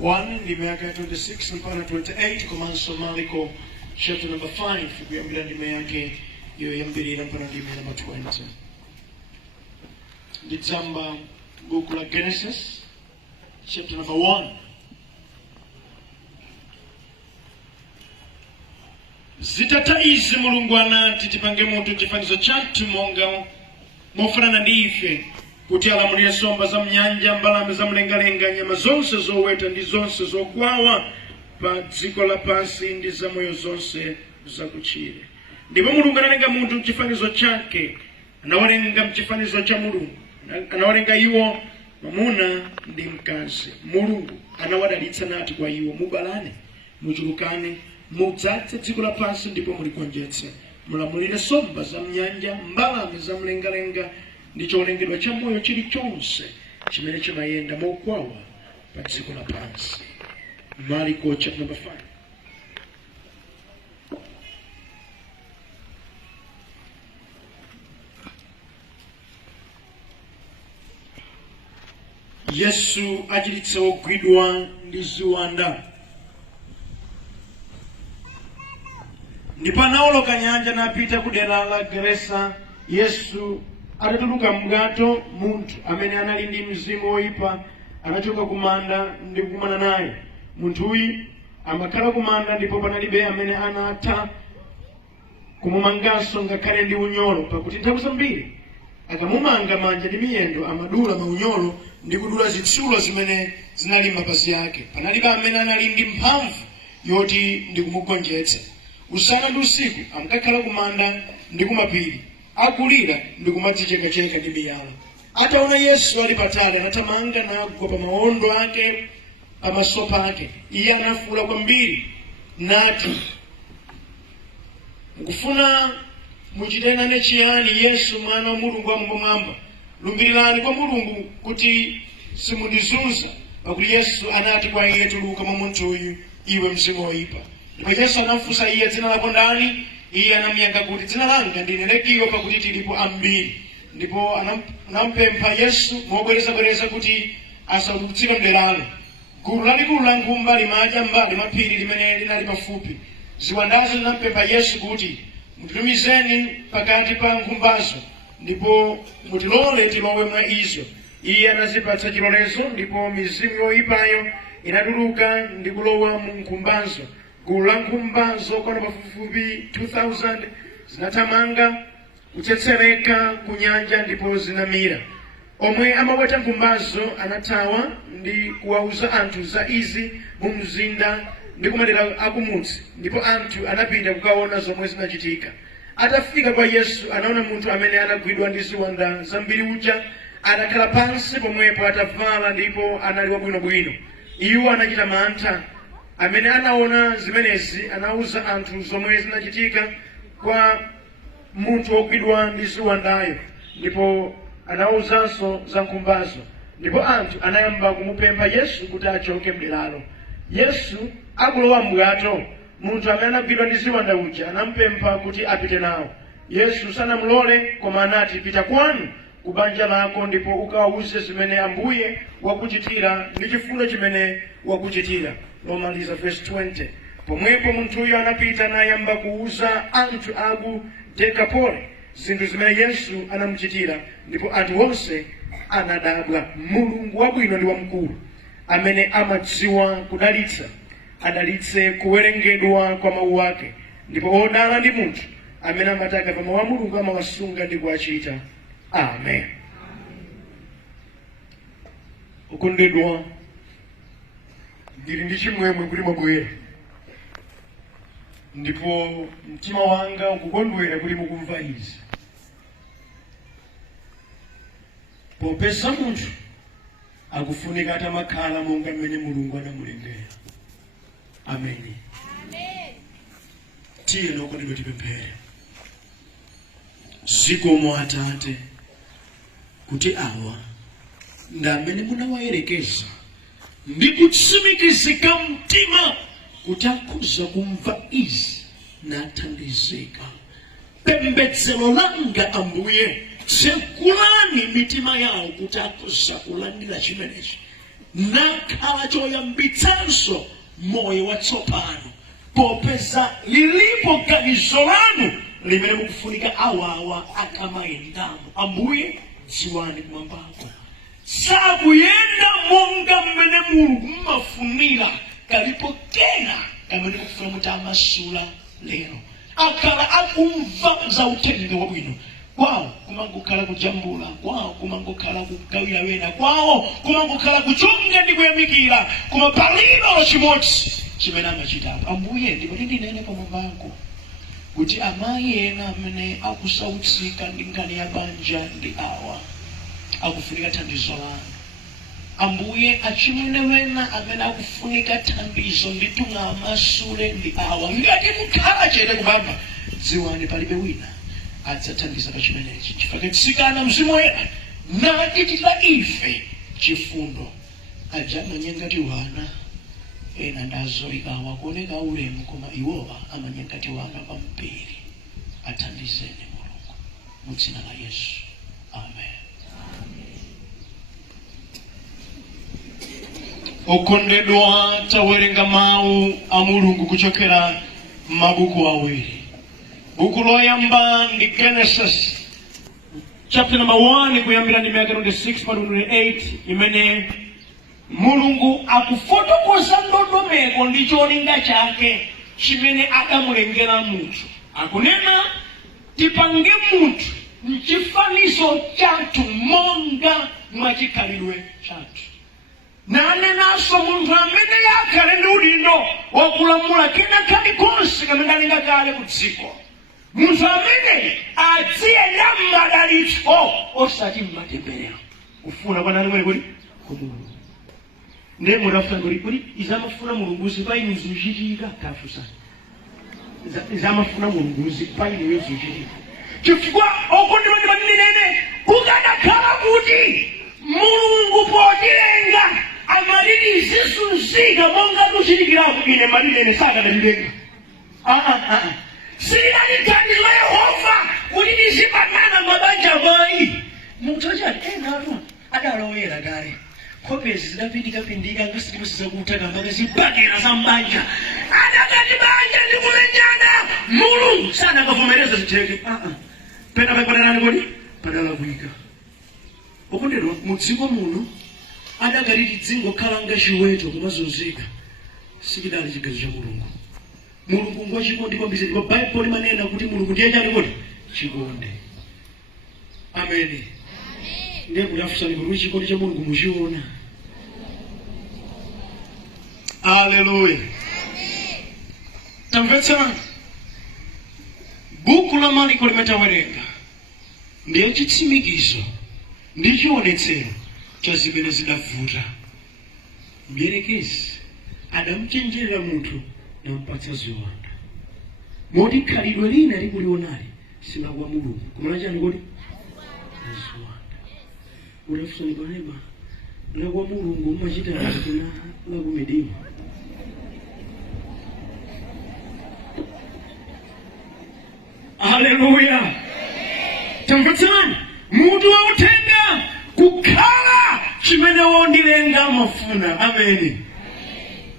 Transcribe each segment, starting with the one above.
1 ndi miaka 26 mpaka 28 komanso Marko chapter number 5 kuyambira ndime yake yoyambirira mpaka ndime number 20. Nditsamba buku la Genesis chapter number 1. Zitatha izi Mulungu anati tipange munthu chifanizo chathu monga mofanana ndi ife, kuti alamulire nsomba za mnyanja, mbalame za mlengalenga, nyama zonse zoweta ndi zonse zokwawa pa dziko lapansi ndi zamoyo zonse zakutchire. Ndipo Mulungu analenga munthu mchifanizo chake, anawalenga mchifanizo cha Mulungu, anawalenga iwo mwamuna ndi mkazi. Mulungu anawadalitsa nati kwa iwo, mubalane, muchulukane, mudzadze dziko lapansi ndipo muligonjetse, mulamulire nsomba za mnyanja, mbalame za mlengalenga ndi cholengedwa cha moyo chilichonse chimene chimayenda mokwawa pa dziko lapansi. Marko chapter number 5. Yesu achiritsa ogwidwa ndi ziwanda. Ndipo anawoloka nyanja napita ku dera la Gerasa. Yesu atatuluka m'bwato, munthu amene anali ndi mzimu woyipa anachoka kumanda ndi kukumana naye. Munthuyu amakhala kumanda ndipo panalibe amene anatha kumumanganso ngakhale ndi unyolo, pakuti nthawi zambiri akamumanga manja ndi miyendo amadula maunyolo ndi kudula zitsulo zimene zinali mapazi ake. Panalibe amene anali ndi mphamvu yoti ndi kumugonjetsa. Usana ndi usiku amakakhala kumanda ndi kumapiri, akulira ndi kumadzichekacheka ndi miyala. Ataona Yesu ali patali, anathamanga nagwa pa mawondo ake pamaso pake. Iye anafuwula kwambiri nati, mukufuna muchite nane chiyani, Yesu mwana wa Mulungu wamwamba? Lumbirirani kwa Mulungu kuti simundizunza. Pakuti Yesu anati kwa iye, tuluka mwa munthuyu, iwe mzimu woyipa. Ndipo Yesu anafunsa iye, dzina lako ndani? Iye anamuyankha kuti, dzina langa ndine Legiyo, pakuti tilipo ambiri. Ndipo anampempha Yesu mobwerezabwereza kuti asautsike mderalo. Gulu lalikulu la nkhumba limadya mbali mwa phiri limene linali pafupi. Ziwandazo zinampempha Yesu kuti, mutitumizeni pakati pa nkhumbazo ndipo mutilole tilowe mwa izo. Iye anazipatsa chilolezo, ndipo mizimu yoyipayo inatuluka ndi kulowa mu nkhumbazo. Gulu la nkhumba zokwana pafupifupi 2,000 zinathamanga kutsetsereka ku nyanja ndipo zinamira. Omwe amaweta nkhumbazo anathawa ndi kuwauza anthu za izi mu mzinda ndi kumadera akumudzi, ndipo anthu anapita kukaona zomwe zinachitika. Atafika kwa Yesu anaona munthu amene anagwidwa ndi ziwanda zambiri uja atakhala pansi pomwepo atavala ndipo anali wabwinobwino. Iwo anachita mantha. Amene anaona zimenezi anauza anthu zomwe zinachitika kwa munthu wogwidwa ndi ziwandayo, ndipo anauzanso za nkhumbazo. Ndipo anthu anayamba kumupempha Yesu kuti achoke mderalo. Yesu akulowa m'bwato, munthu amene anagwidwa ndi ziwanda uja anampempha kuti apite nawo. Yesu sanamulole, koma anati, pita kwanu ku banja lako ndipo ukawauze zimene Ambuye wakuchitira ndi chifundo chimene wakuchitira. Lomaliza verse 20. Pomwepo munthuyo anapita nayamba kuuza anthu aku Dekapoli zinthu zimene Yesu anamuchitira, ndipo anthu onse anadabwa. Mulungu wabwino ndi wamkulu, amene amadziwa kudalitsa, adalitse kuwerengedwa kwa mawu ake. Ndipo odala ndi munthu amene amataka pa mawu a Mulungu amawasunga ndi kuwachita. Amen. Okondedwa, ndili ndi chimwemwe kuti mwabwera, ndipo mtima wanga ukukondwera kuti mukumva izi. Popeza munthu akufunika atamakhala monga mmene Mulungu anamulengera. Amen. Tiye okondedwa tipemphere. Zikomo Atate kuti awa ndi amene munawayerekeza ndi kutsimikizika mtima kuti akhoza kumva izi nathandizika. Pembedzero langa Ambuye, tsekulani mitima yawo kuti akhoza kulandira chimenechi. nakhala choyambitsanso moyo watsopano, popeza lilipo ganizo lanu limene mukufunika awawa akamayendamo. Ambuye dziwani kumwambako sakuyenda monga mmene Mulungu mmafunira, kalipo kena kamene kufuna kuti amasula lero. Akhala akumva za uthenga wabwino, kwawo kumangokhala kujambula, kwawo kumangokhala kugawira wena, kwawo kumangokhala kuchunga ndi kuyamikira, koma palibe chimodzi chimene amachitapo. Ambuye ndipati ndinene pamwambako kuti amayi ena amene akusautsika ndi nkhani ya banja ndi awa akufunika thandizo lanu. Ambuye achimwene wena amene akufunika thandizo nditunga amasule ndi awa. Ngati mukhala chete kubamba, dziwani palibe wina adzathandiza pa chimenechi, chifukwa tsikana Mzimu Woyera natichitira ife chifundo. Aja amanyengati wana ena ndazoikawa kuoneka ulemu, koma iwowa amanyengati wana kwambiri. Athandizeni Mulungu mu dzina la Yesu, amen. Okondedwa, tawerenga mawu a Mulungu kuchokera mabuku awiri. Buku loyamba ndi Genesis chapter number 1 kuyambira ndi vesi 26 pa 28, imene Mulungu akufotokoza ndondomeko ndi cholinga chake chimene adamulengera munthu. Akunena tipange munthu mchifanizo chathu monga mwachikhalidwe chathu. Nanenanso munthu amene yakhale ndi udindo wokulamula kena kalikonse kamene alinga kale ku dziko. Munthu amene adziyenda m'madalitso osati m'matemberero. Kufuna kwa nani kuti Mulungu. Ndiye mutafuna kuti izamafuna Mulunguzi pa inu zichitika tafusa. Izamafuna Mulunguzi pa inu zichitika. Chifukwa okondedwa ndi ndinene kukanakhala kuti Mulungu potilenga amalili zisuzika monga tuchitikirapo, ine malilene sakadalilenga. Sililani ganizo la Yehova kuti tizibanana mabanja mai. Munthu achati enatu adalowera kale khopezi zidapindikapindika ngasitikusiza kutaka mpaka zibakera za mbanja. Adakati banja ndikumenyana, Mulungu sanakavomereza zitheke. Pena pakupatanani kodi padala kuika. Okondedwa, mudziko muno adakaliti dzingokhala nga chiweto kumazunzika, sikidali chigazo cha Mulungu. Mulungu ngochikondi kwambiri, ndipo Bible limanena kuti Mulungu ndiye chani kodi chikondi. Amen. Ndiye kuyafusa ni kuti chikondi cha Mulungu muchiona. Hallelujah. Tamvetsa buku la Marko limetawerenga ndiye chitsimikizo ndi chionetsero cha zimene zidavuta. Mdierekezi adamuchenjera munthu nampatsa ziwanda. Moti khalidwe lina likulionali silakuwa Mulungu, kumana chani kodi ziwanda. Ulefusoni balema lakuwa Mulungu mmachita kuna lakumedima. Hallelujah. Tamvutsani munthu wautenga kukhala chimene wondilenga mafuna. Amen.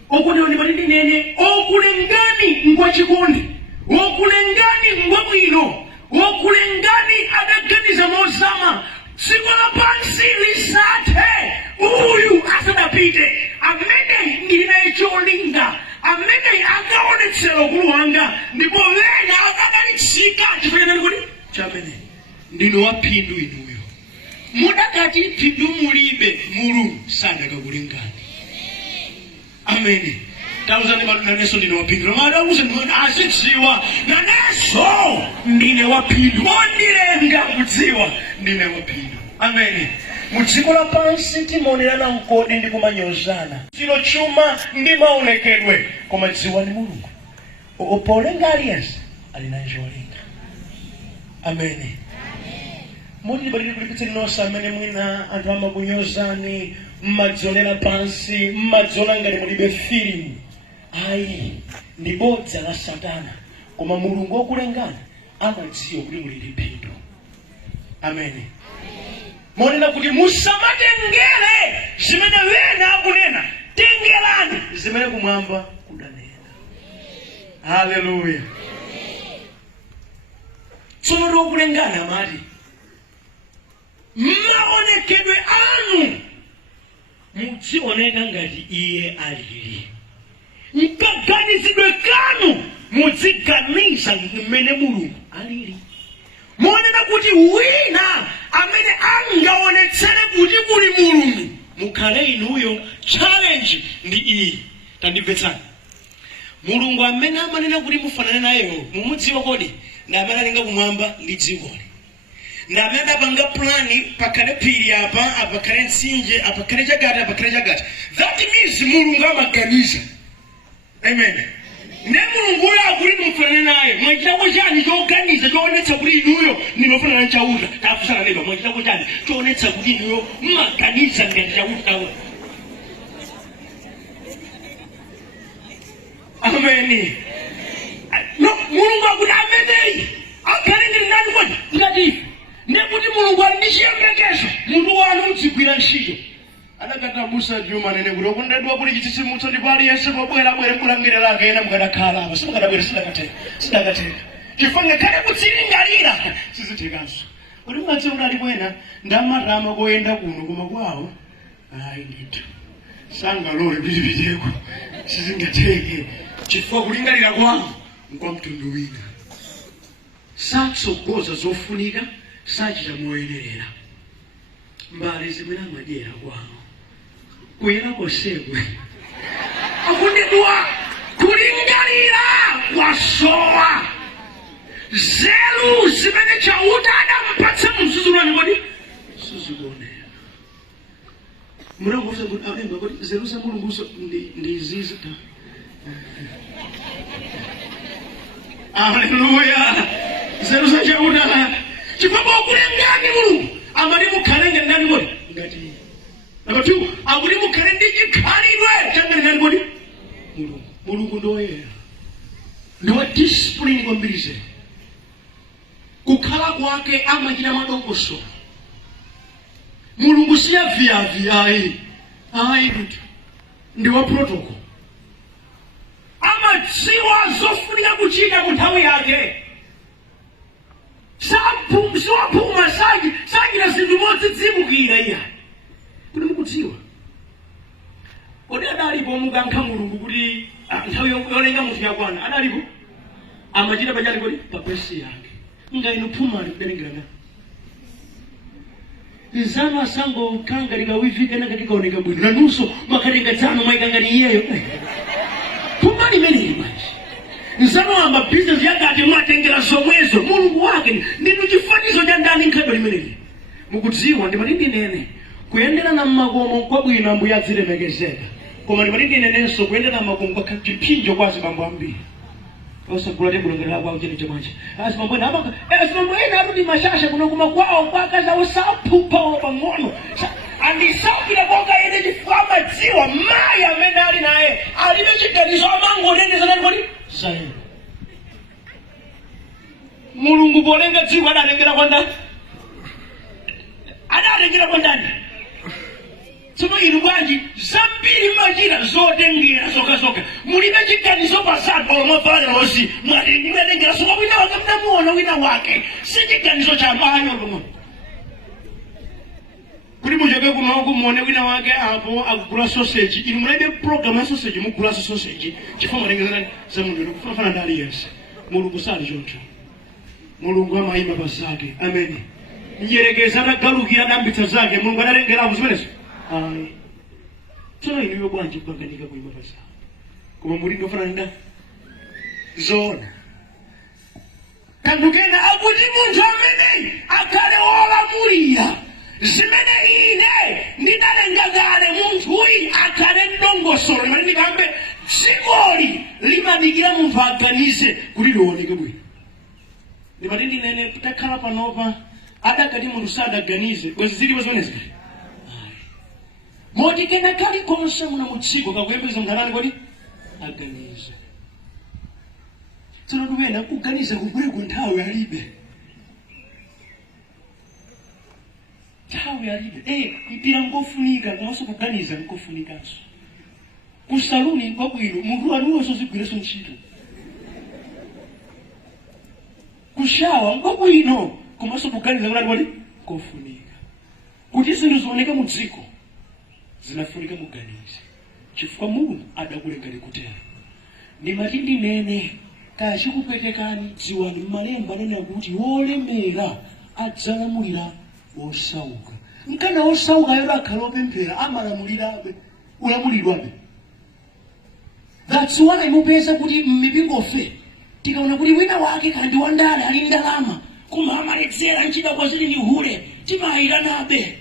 Okudoni balindi nene okulengani ngwa chikondi, okulengani ngwa bwino, okulengani adaganiza mozama. Siku la pansi lisathe uyu asadapite amene ndine cholinga, amene akaonetsera ukulu wanga, ndipo wena akadalitsika chifukwa kuti chamene ndino waphindu inuyo. Mudakati phindu mulibe, Mulungu sadakakulengani. Amen. Tauzani naneso ndine waphindu. Madauze mwana asidziwa naneso ndine waphindu. Mondilenga kudziwa ndine waphindu. Amen. Mudziko la pansi timaonerana mkodi ndi kumanyozana. Silo chuma ndi maonekedwe, koma dziwa ni Mulungu. Opolenga aliyense alina njolinga. Amen. Mudi bali kulipitsa linosa amene mwina anthu amakunyozani, mmadzionera pansi, mmadzola ngati mulibe feeling. Ayi, ndi bodza la Satana. Koma Mulungu wokulengani amadziwa kuti mulili phindu. Amen. monena kuti musamatengere zimene wena akunena, tengerani zimene kumwamba kudanena. Haleluya. Tsono lokulengana amati maonekedwe anu muzioneka ngati iye alili, mkaganizidwe kanu muziganiza mmene Mulungu alili. Monena kuti wina amene angaonetsere kuti kuli Mulungu mukhale inuyo. Challenge ndi iyi, tandimvetsani. Mulungu amene amanena kuti mufanane nayeyo mumudziwa kodi? Ndi amene alenga kumwamba ndi dzikoli, ndi amene adapanga plani pakhale phiri apa, apakhale mtsinje, apakhale chagata, apakhale chagata. That means Mulungu amaganiza. Amen. Ne Mulungu uyo akuti mufanane naye, mwachitako chani choganiza choonetsa kuti inuyo ndinofanana chauta? Tafusana lero, mwachitako chani choonetsa kuti inuyo mmaganiza ngati chauta? Amen. No, Mulungu akuti ameneyi akhale ngati ndani kodi? Ngati ndekuti Mulungu ali ndi chiyembekezo munthu wanu mudzigwira ntchito. Adakata Musa Juma nene kuti okondedwa kuli chitsitsimutso ndipo aliyense pobwera kulangire lake ena mukadakhala apa. Simakadabwera sidakateka. Chifukwa kale kutsilingalira sizitekanso. Kuti mwatse unali kwena ndamatama koyenda kuno koma kwawo ayi ndithu sangalole bilibideko sizingateke. Chifukwa kulingalira kwawo nkwa mtundu wina. Satsogoza zofunika sachita moyenerera. Mbali zimene amadyera kwawo kuyera kosekwe akundidwa kulingalira kwasowa. Nzeru zimene chauta adampatsa mzuzulwani kodi sizikuonera. Murangofusa kuti alemba kuti nzeru za Mulunguso ndi izizi. Haleluya. Nzeru za chauta chifukwa kulengani Mulungu amali mukhalenge ndani kodi ngati. Number 2, akuti mukhale ndi chikhalidwe changati ndani kodi Mulungu. Mulungu ndoyera, ndiwa discipline kwambiri. Kukhala kwake amachita madongosolo. Mulungu siya viyaviyayi ndithu ndiwa protocol. Amadziwa zofunika kuchita ku nthawi yake. Siwaphuma sachita zinthu modzidzimukira iya. Kuti mukudziwa kodi adalipo mukankha Mulungu kuti nthawi yolenga munthu yakwana? Adalipo? Amachita pachali kodi papesi yake. Nga inu phumali kuberengera nzano asango kanga likawivika nakakikaoneka bwino nanunso makatenga dzano mwaikanga ni iyeyo. Phumali imeneyi manje nzano amba business yakati mwatengera zomwezo Mulungu wake ndinu chifanizo cha ndani nkhado limeneyi. Mukudziwa ndimati nene kuyendera na makomo kwa bwino ambuye adzilemekezeka, koma ndimati nenenso kuyendera na makomo kwa chipinjo kwa zibambo ambiri. Osagula tebu ngela kwa uchene chomanje. Asimambo ena abaka asimambo ena arudi mashasha kuno kuma kwao kwa kaza usapupa pang'ono. Andisapira boga yene chifama dziwa maya amene ali naye alibe chiganizo amango nene zanani kodi sayo. Mulungu polenga dziwa adalengera kwa ndani? Adalengera kwa ndani? Tsono inu bwanji zambiri machira zotengera zokazoka mulibe chiganizo pasatu olomafale losi mwalengera soka wina wake mnamuona wina wake si chiganizo cha mayo lomwe. Kuli mujoke kunoku muone wina wake apo akugula sausage, inu mulebe program ya sausage mugula sausage chifukwa mwalengezana za munthu kufanafana ndi aliyense. Mulungu sali choncho. Mulungu amayima pasake. Amen. Nyerekeza atagalukira dambitsa zake Mulungu adalengerapo zimenezo. Tsono inuyo bwanji kuganganika kuima pasa koma mulindo fana nda zona kandukena akuti munthu amene akhale wolamulira zimene ine ndidalenga kale munthuyi akhale ndongosolo imene ndikambe dzikoli limadikira munthu aganize kuti lioneke bwino. Ndimati ndinene kutakhala panopa adakati munthu sadaganize bwezi zilipo zonezi. Moti kena kali konse muna mutsiko kakuyembeza mnganani kodi aganize. Tsono tuwena kuganiza kugwere ku nthawi alibe. Nthawi nthawi alibe. Mpira ngofunika komanso kuganiza nkofunikanso. Ku saluni kwabwino munthu aliwonso zigwireso ntchito. Kushawa kwabwino komanso kuganiza kuti kofunika. Kuti zinthu zioneka mu dziko zinafunika muganize. Chifukwa Mulungu adakulengani kutero. Ndimati ndinene kachikupetekani dziwani m'malemba anena kuti wolemera adzalamulira osauka. Nkana osauka yoro akhala opemphera amalamulirabe ulamulirwabe. That's why mupeza kuti mmipingofe tikaona kuti wina wake kandi wandale ali ndalama koma amaledzera nchida kwa zili hule timayiranabe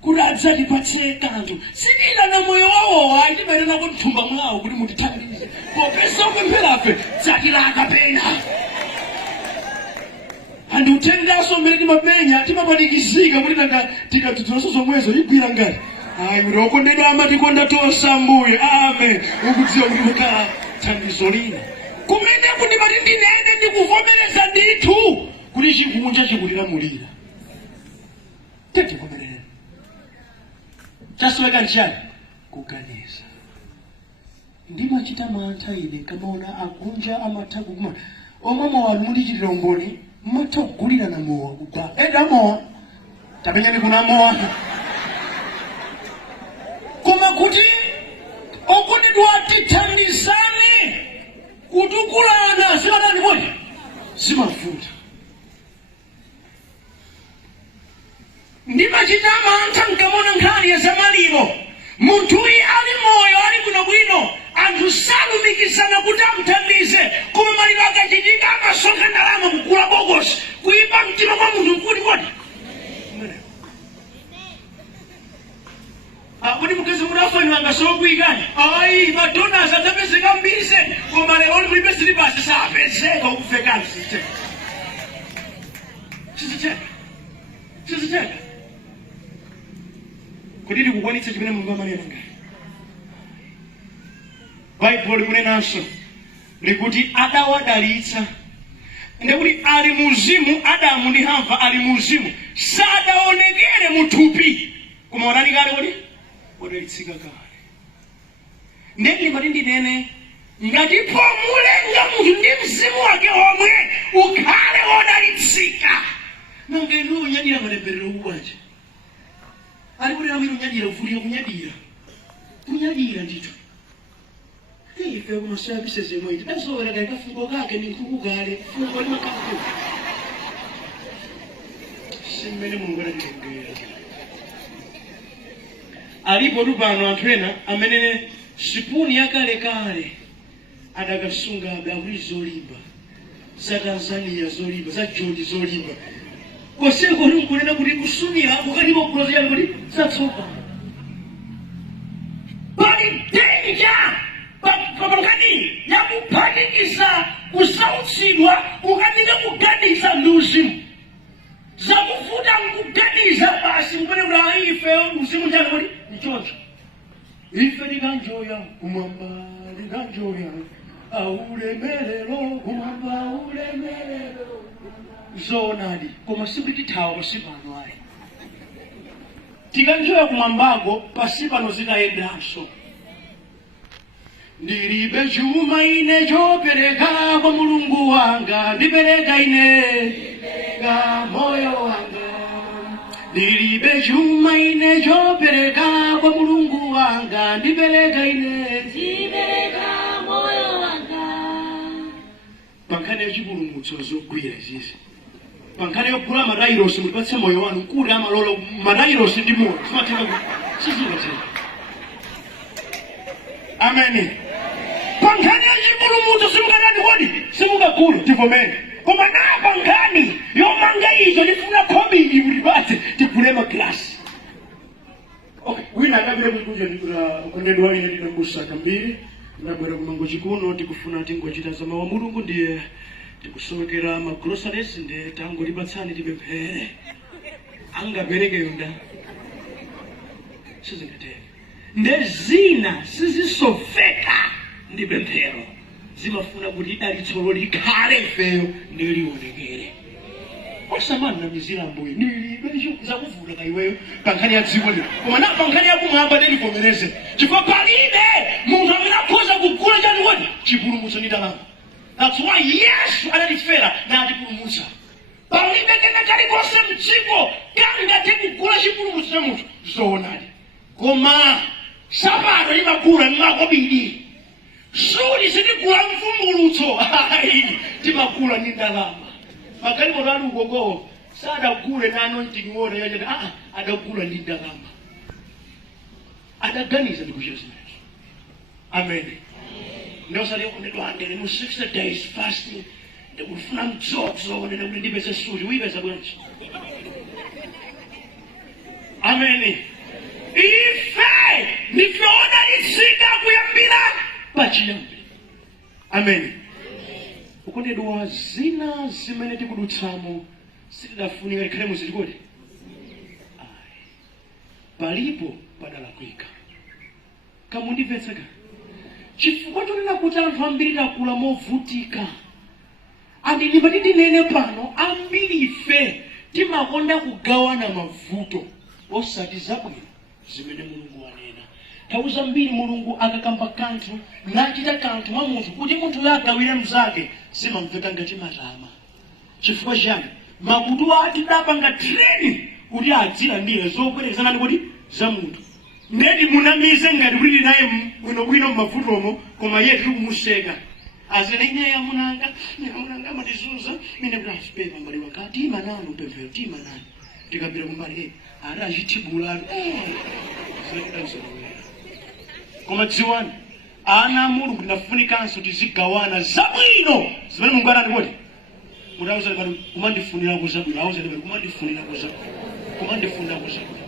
kuti adzatipatse kanthu. Sidila na moyo wawo timayirana kuti thumba mwawo kuti mutithandize popeza kupempherafe dzatilaka pena. Andi utendaso mmene timapenya timapanikizika kuti nanga tikatudzulaso zomwezo igwira ngati kuti okondedwa amatikonda tonse Ambuye. Amen. Ukudziwa kuti kukhala thandizo lina kumene kuti mati ndinene ndikuvomereza ndithu kuti chikunja chikutilamulira. Tetivomerera chasoweka nchani kuganiza. Ndimachita mantha ine kamaona akunja amatha kuguma omwe wanu mundichitira umboni mmatha kugulira na mowa kuba mowa tapenyani kuna mowa koma kuti okondedwa tithandizane kutukulana zimatani kodi zimavuta. Ndimachita mantha nkamona nkhani ya zamaliro munthuyi ali moyo ali bwinobwino anthu salumikizana kuti amthandize koma maliro akachitika amasonkha ndalama kugula bokosi kuipa mtima kwa munthu kuti kodi kuti mukezi munafoni wangasokuyikani madonas adzapezeka mbise koma lero oli mulibe silipasi sapezeka ukufekani sizicheka kuti ndikukwanitsa chimene Mulungu amanena ngati Baibulo likunenanso likuti adawadalitsa ndekuti ali muzimu. Adamu ndi Hava ali muzimu sadaonekere muthupi koma wadali kale kodi wadalitsika kale. Ndeni mati ndinene ngati pomulenga munthu ndi mzimu wake omwe ukhale wodalitsika nanga inu unyadira matemberero kubwanje ali kuti amene unyadira ufulira kunyadira ndithu. Ife kumasaya bisezemo iti dasowera kale kafungo kake ndi nkhuku kale fungo limakafu simmene Mulungu adatitengera. Alipo tupano anthu ena amene sipuni yakalekale adakasungabe akuli zolimba za Tanzania zolimba za Joni zolimba koseko kuti nkunena kuti kusumira kukalipo kulozera kuti zatsopano pali danger pakani yakuphatikiza kusautsidwa ukanike kuganiza ndi uzimu zakuvuta nkuganiza basi mpene kuti ife uzimu njani kuti nichoncho ife likanjoya kumwamba likanjoya aulemelero kumwamba aulemelero zoonadi koma sikuchithawa pasipano ayi tikanjoya kumwambako pasipano zikayendanso. Ndilibe chuma ine chopereka kwa Mulungu wanga ndipereka ine ga moyo wanga. Ndilibe chuma ine chopereka kwa Mulungu wanga ndipereka ine moyo wanga. Pankane yachipulumutso zogwira izizi pankane yogula madairosi mulipatse moyo wanu nkuli amalolo madairosi ndi moyo simatheka sizingateka. Amen. Pankani yachipulumutso simukadani kodi simukagula tivomene koma nayo pankani yomanga izo ndifuna khobi ulipatse tigule maglasi. Okay, wina akabile kukuja ndikula ukondedwa ine ndinambusa kambiri ndabwera kumango chikuno tikufuna tingochita za mawu a Mulungu ndiye tikusokera magroceries ndiye tangolipatsani tipemphere angapereke yonda sizingateke ndezina sizisoveka ndi pemphero zimafuna kuti idalitsolo likhale ifeyo ndilionekere. osamana na mizira mbuye nilibeli zakuvuta kaiweyo pankhani ya dziko lino koma na pankhani ya kumwamba ndenivomereze chifukwa palibe munthu amene akhoza kugula chani woti chipulumutso ndi ndalama. That's why Yesu analifera na atipulumutsa. Palibe kena kalikonse mdziko kangathe kugula chipulumutso cha munthu zoonadi koma sapato imagula mmakobidi suli sitigula mvumbulutso timagula ndi ndalama. Magalimoto ali ugogowo sadagule na anointing water yachati adagula ndi ndalama. Adaganiza ndi kuchita zimenezo. Amen. Ndosa leo kundedwa andele mu 60 days fasting ndikufuna mdzokzo ndene kuti ndipeze suti uyipeza bwanji. Amen. Ife ndifiona lisika kuyambira pachiyambi. Amen. Ukondedwa zina zimene tikudutsamo sitidafunika likhale muzikoti. Palipo padalakwika. Kamundimvetseka. Chifukwa chonena kuti anthu ambiri akula movutika. Ndimati ndinene pano ambiri ife timakonda kugawana mavuto osati zabwino zimene Mulungu wanena. Nthawi zambiri Mulungu akakamba kanthu nachita kanthu mwa munthu kuti munthu agawire mnzake zimamveka ngati matama. Chifukwa chani? Makutu ati adapanga training kuti adzilandire zobwerezana ndi kuti za munthu. Ngati munamize ngati kuti naye bwinobwino mmavutomo koma iye tiri kumuseka. Azene ine yamunanga matizunza mine kuti achipepa mbali wakati imanani upemphero timanani tikapita kumbali ari achitibulani koma dziwani ana a Mulungu ndinafunikanso tizigawana zabwino zimene Mulungu anati kuti mutauza kuti kumandifunira kuzabwino auza kuti kumandifunira kuzabwino kumandifunira kuzabwino.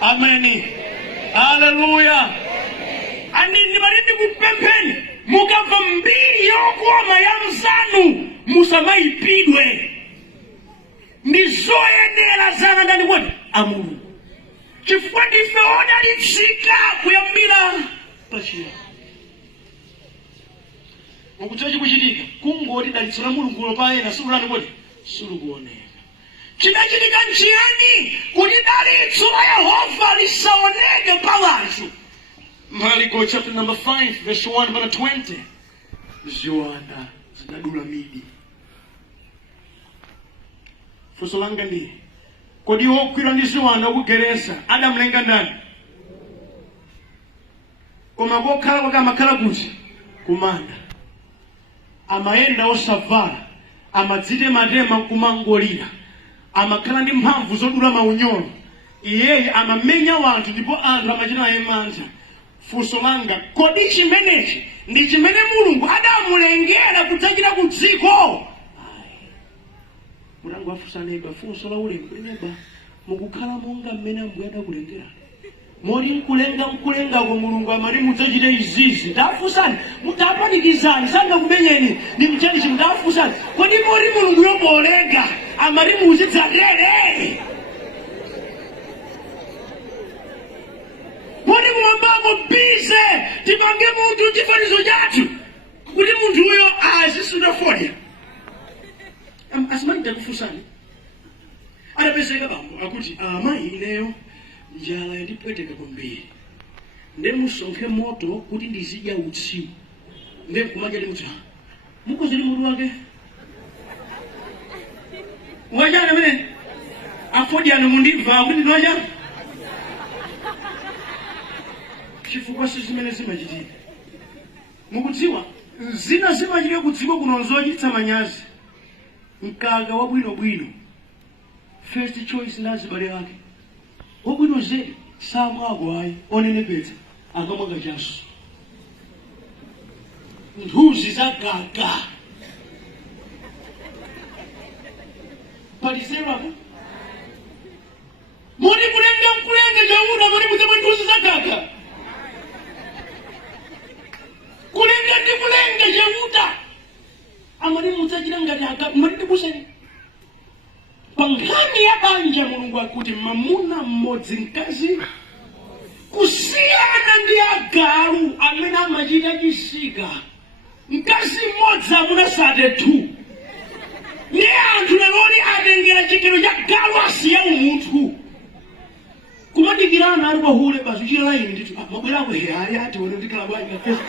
Amen. Hallelujah. Ndimati ndikupempheni mukamva mbiri yokoma ya mzanu musamayipidwe. Ndizoyenera zana ndani kuti amulu. Chifukwa ndife odalitsika kuyambira pachiyambi. Mukudziwa chikuchitika kungoti dalitso la Mulungu payena sikulani kuti silikuoneka. Chinachitika nchiyani kuti dalitso la Yehova lisaoneke pa wanthu? Malachi chapter number 5 verse 1 mpaka 20. Ziwanda zinadula midi. Funso langa ndi kodi wokwira ndi ziwanda kugeresa adamlenga ndani? Koma kokhala kwake amakhala kuti kumanda. Amayenda osavala, amadzite matema kumangolira, amakhala ndi mphamvu zodula maunyolo. Iyeyi amamenya wanthu ndipo anthu amachita naye mantha. Funso langa kodi chimenechi ndi chimene Mulungu adamulengera kudzachita ku dziko? Mulungu afusaneba funso la ulemu neba mukukhala monga mmene Ambuye adakulengera. Mori nkulenga kwa Mulungu amari mudzachita izizi. Ndafusani mutapanikizani sanga kumenyeni ndi mchani chimdafusani. Kodi mori Mulungu yobolenga amari muzidzalere. Mori kumambako bize tipange munthu chifanizo chathu kuti munthu uyo azisunafonya. Asimani ndakufusani. Adapezeka bambo akuti amayi ineyo njala yandipweteka kwambiri. Ndemusonkhe moto kuti ndizidya utsiku. Ndekumadya limuti mukozili mutu wake. Wajana mene afodiano mundimva kuti ndinoja. Chifukwa zimene zimachitika. Mukudziwa zina zimachitika kudziko kuno zochititsa manyazi. Mkaka wabwinobwino first choice nazibale yake wabwino zedi samwako ayi onenepetsa akamwaga chaso nthuzi zagaga palisewapo moni kulenga chauna moni kuzema nthuzi zagaga kulenga chauta amani mudzachita ngati aka mali ndikuseni pankhani ya banja Mulungu akuti mamuna mmodzi mkazi kusiyana ndi agalu amene amachita chisika. Mkazi mmodzi amuna sate 2 ni anthu leloli ate amalengera chikero cha galasi ya umunthu kumadikirana ali kwahule basi chira laini ndithu mabwerako ali ati wone ndikhala bwanji kafesa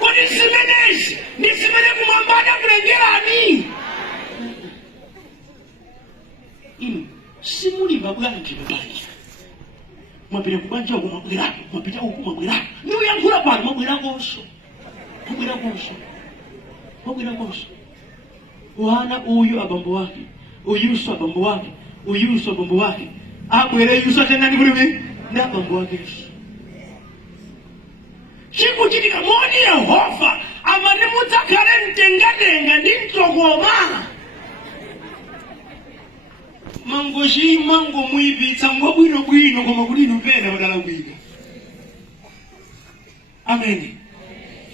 kodi zimenezi ndi zimene kumwambada kulengerani inu simulimba bwanji bwanji mwapita kubanja uko mabwerako mwapita uko mabwerako ndi uyankhula pano mabwerakonso wana uyu abambo wake uyuso abambo wake uyuso abambo wake abwere yuso tena ndi kulimi ndi abambo wake chikuchitika moni Yehova amati mudzakhale mtengatenga ndi mtokoma mango mwibitsa ngwabwinobwino koma kuti inu pena padala bwino. Amen.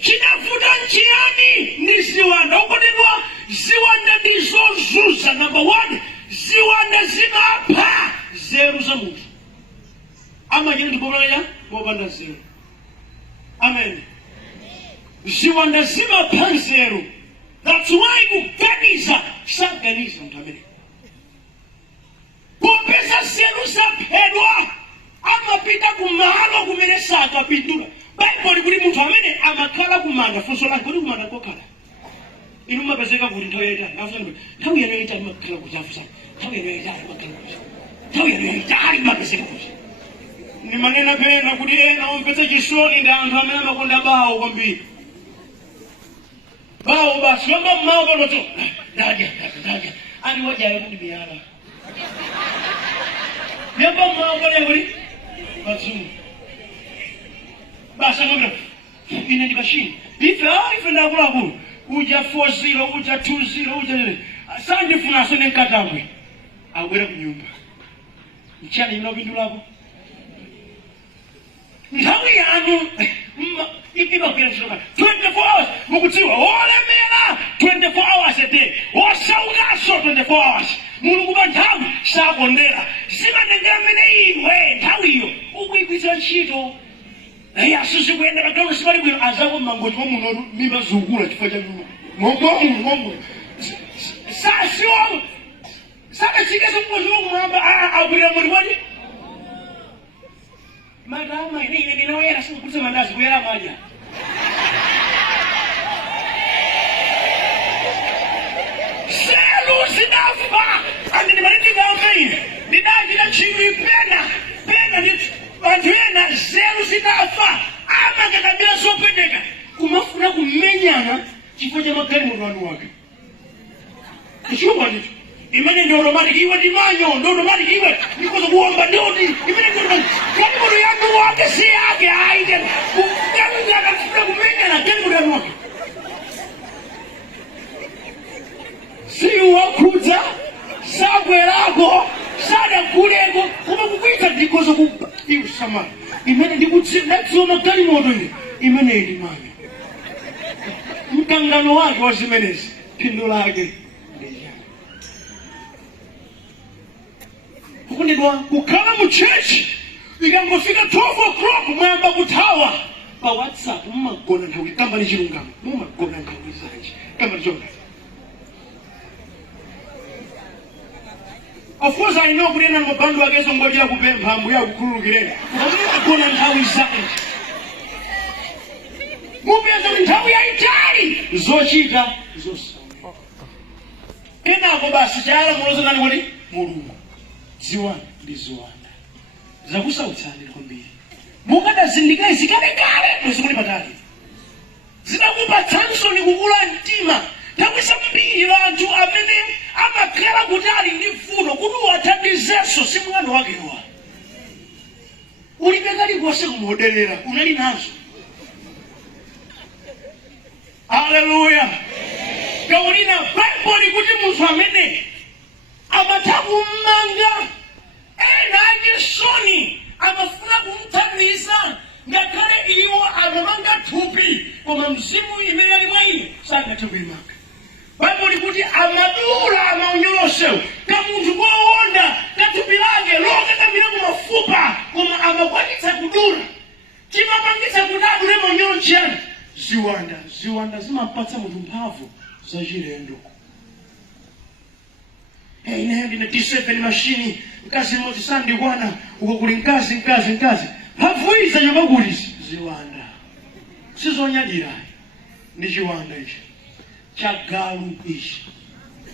Chinavuta nchiyani ndi ziwanda ukodedwa ziwanda ndizozuza. Number 1, ziwanda zimapha zeru za munthu amachita ndipopalaya popanda zeru. Amen. Ziwanda zimapha zeru. That's why kuganiza saganiza munthu amene popeza zeru zaphedwa amapita kumalo kumene sakapindula. Bible kuti munthu amene amakhala kumanda funso lake kuti kumanda kokhala inu mapezeka kuti nthawi yaitali afuna nthawi yanu yaitali makhala kuti afusa nthawi yanu yaitali makhala kuti nthawi yanu yaitali mapezeka kuti ni manena pena kuti ena omvetsa chisoni ndi anthu amene amakonda bawo kwambiri. Bawo basi yomba mmawo panoto dadya ani wajayo kuti biyala yomba mmawo panoto kuti mazungu basa ngomna ine ndi machine ife ndakulaku uja 40 uja 20 uja nene sandifuna sone nkatambwe abwera ku nyumba nchani inopindulako nthawi yanu ibakira shoka 24 hours mukudziwa olemera 24 hours a day osaukaso 24 hours mulungu pa nthawi sakondera zimatengera mmene iwe nthawiyo ukuyigwiritsa ntchito. Asisi kuenda katolo sibali bwino azako mangoti momuno mimba zungula chifukwa cha ngomu sasio saka chikeso mkozo mwamba abwira muri wani madama ine ndinoyera sikutse mandazi kuyera maja selu zinafa andi mariti gambe ndidaji na chini pena ni Watuena zelu zinafa ama kakabila sopendeka kumafuna kumenyana chifo cha magari mwanu wake. Kushuwa nitu imene ndi automatic iwe ndi manyo ndi automatic iwe nikoza kuomba ndoti imene ndi automatic kani mwono yanu wake si yake haide kukanga akafuna kumenyana kani mwono yanu wake si wakudza sabwe lako sada kulego kuma kukwita ndikoza kuba iwe sama imene ndikutsi natsiona kali moto ine imene ndi manyo mkangano wake wa zimenezi phindu lake kukundidwa kukhala mu church ikangofika 12 o'clock mwayamba kuthawa pa WhatsApp mumagona nthawi kamba ni chilungamo mumagona nthawi zanji kamba ni chonga. Of course I know kuti ena mabando akeso ngoja kupempha mbuya kukhululukireni mumagona nthawi zanji mupeza kuti nthawi yaitali zochita zonse kenako basi chala muloza nani kuti mulungu ziwanda ndi ziwanda zakusautsani kwambiri mukadazindikira zikalekale mwezikuli patali zidakupatsanso ni kukula mtima nthawi zambiri anthu amene amakhala kuti ali ndi vuto kuti uwathandizenso si mwana wakewa ulibe kalikonse kumuoderera unali nazo. Haleluya. Kaulina Bible kuti munthu amene amatha kummanga ena achisoni amafuna kumthandiza ngakhale iwo amamanga thupi koma mzimu imene ali mwa iye sangathe kuyimanga. Bible kuti amadula amaunyosewu ka munthu kowonda kathupi lake lokatambira kumafupa koma amakwatitsa kudula chimapangitsa kuti adule maunyolo nchiyani ziwanda zimampatsa munthu mphamvu zachilendo. Ine ndine D7 machine mkazi mmodzi sandikwana uko kuli mkazi havuiza nyumba kulisi ziwanda sizonyadira ndi chiwanda ichi chagalu ichi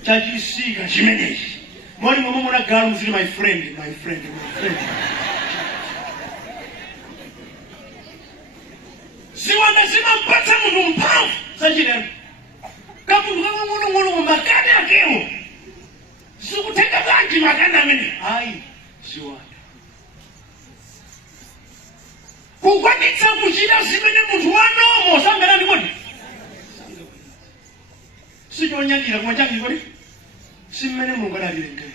chachisika chimenechi moni momwe muna galu mzili my friend ziwanda zimampatsa munthu mphamvu zachilendo kamunthu kakang'onong'ono makani akewo zikutenga bwanji makani amene hayi ziwanda kukwanitsa kuchita zimene munthu wanomo samberani kodi sichonyadira koma changi kodi simmene mulungu adalilengera.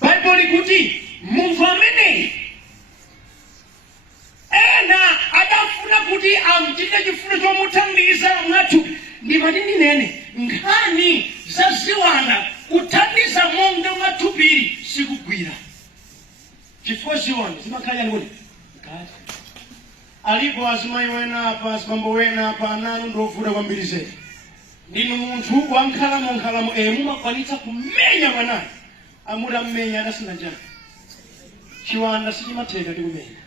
Baibulo likuti munthu ameneyi ena adafuna kuti amchitire chifundo chomuthandiza mwathupi. Ndimati ndinene nkhani za ziwanda kuthandiza monga mwathupiri sikugwira chifukwa ziwanda zimakhalira kodi kati alipo azimayi wena apa azibambo wena apa ananu ndovuta kwambiri zedi ndinu munthu wankhalamo mumakwanitsa kumenya mwanayo amuti ammenya adasina njani chiwanda sichimatheka ndi kumenya.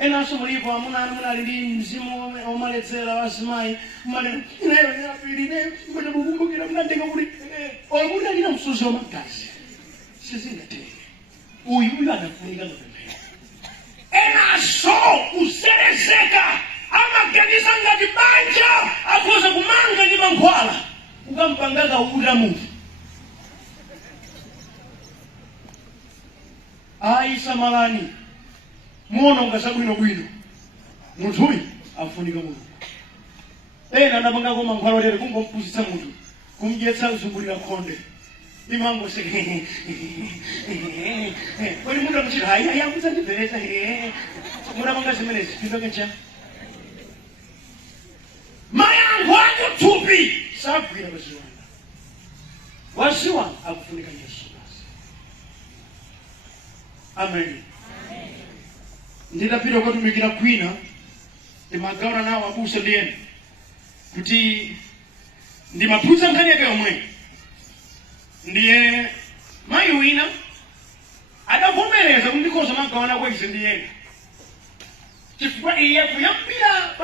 Enanso mulipo amuna anu munali ndi mzimu omaledzera wazimayi mmalero inayo yapirine ngoja mukumbukira mnandenga kuti omuti alina msuzi wamagazi sizingateke uyu adafunika ngapemphera. Enanso kuserezeka amaganiza ngati banja akhoza kumanga ndi mankhwala ukampangaza ukuta munthu. Ayi samalani muona ungasabwinobwino munthuyu afunika mulungu. Ena anapangako mankhwala tere kungompusitsa munthu kumdyetsa kuzungulira khonde imango seke kodi munthu akuchita hayi akudza ndibvereza munapanga zimenezi pindokecha mayankho akuthupi sagwira paziwanda. Waziwanda akufunika Yesu basi. Amen. Ndinapita kutumikira kwina ndimagawana nawo abusa ndiyena kuti ndimaphunzitsa nkhani yake yomwe ndiye mayi wina adavomereza kundikhoza magawana kwaize ndiyena chifukwa iye kuyambira